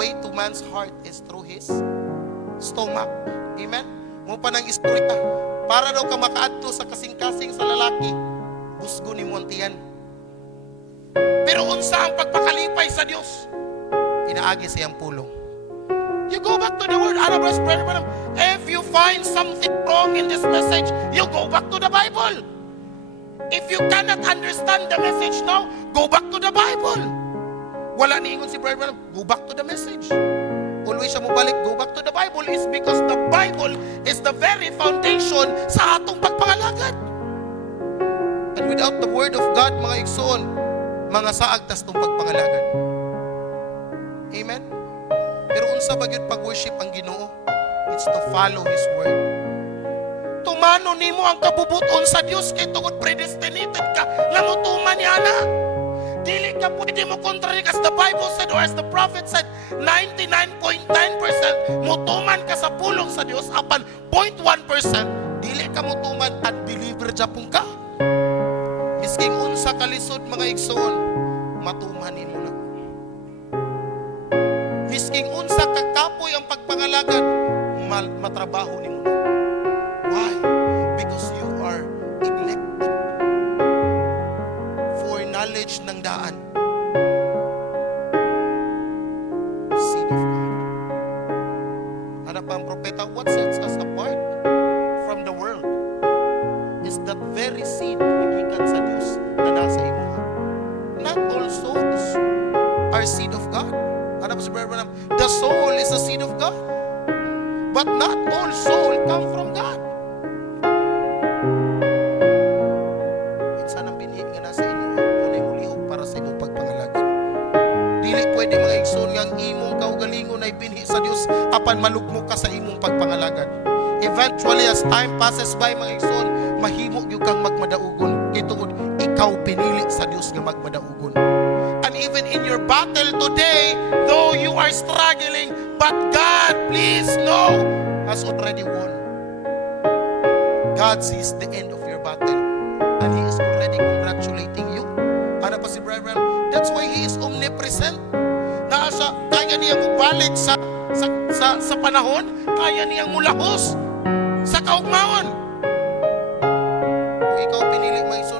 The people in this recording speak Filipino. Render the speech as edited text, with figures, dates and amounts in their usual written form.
way to man's heart is through his stomach. Amen? Mo pa ng istorya. Para daw ka makaadto sa kasing-kasing sa lalaki, busgo ni Montian. Pero unsa ang pagpakalipay sa Dios? Pinaagi sa iyang pulong. You go back to the word, Arabas, brother. If you find something wrong in this message, you go back to the Bible. If you cannot understand the message now, go back to the Bible. Wala niingon si brother, go back to the message. Always siya mubalik, go back to the Bible is because the Bible is the very foundation sa atong pagpangalagad. And without the word of God, mga igsoon, mga saag tas tong pagpangalagad. Amen? Pero unsa ba gyud pag-worship ang Ginoo? It's to follow His word. Tumano nimo ang kabubuton sa Dios kay tungod predestinated ka nga motuman niya na. Dili ka pwede mo contrary as the Bible said or as the prophet said, 99.9% motuman ka sa pulong sa Dios, apan 0.1% dili ka motuman at believer japon ka. Misking unsa kalisod mga igsoon, matuman nimo na. Misking unsa kakapoy ang pagpangalagad, matrabaho nimo na. Why? Because you are elected for knowledge ng daan. Seed of God. Ano pa ang propeta? What sets us apart from the world is that very seed na gikan sa Diyos na nasa imo. Not all souls are seed of God. Ano pa si Brother Branham? The soul is a seed of God. But not all soul come from God. Minsan ang binhi nga nasa inyo, tunay mo lihok para sa imong pagpangalagad. Dili pwede mga igsoon nga ang imong kaugalingon ay binhi sa Dios apan malugmo ka sa imong pagpangalagad. Eventually, as time passes by, mga igsoon, mahimo gyud kang magmadaugon. Kay tungod ikaw pinili sa Dios nga magmadaugon. And even in your battle today, though you are struggling, but God, please know, has already won. God sees the end of your battle, and He is already congratulating you. Ano pa si Brother? That's why He is omnipresent. Naasa, kaya niyang mubalik sa panahon, kaya niyang mulahos sa kaugmaon. Kung ikaw pinili mga igsoon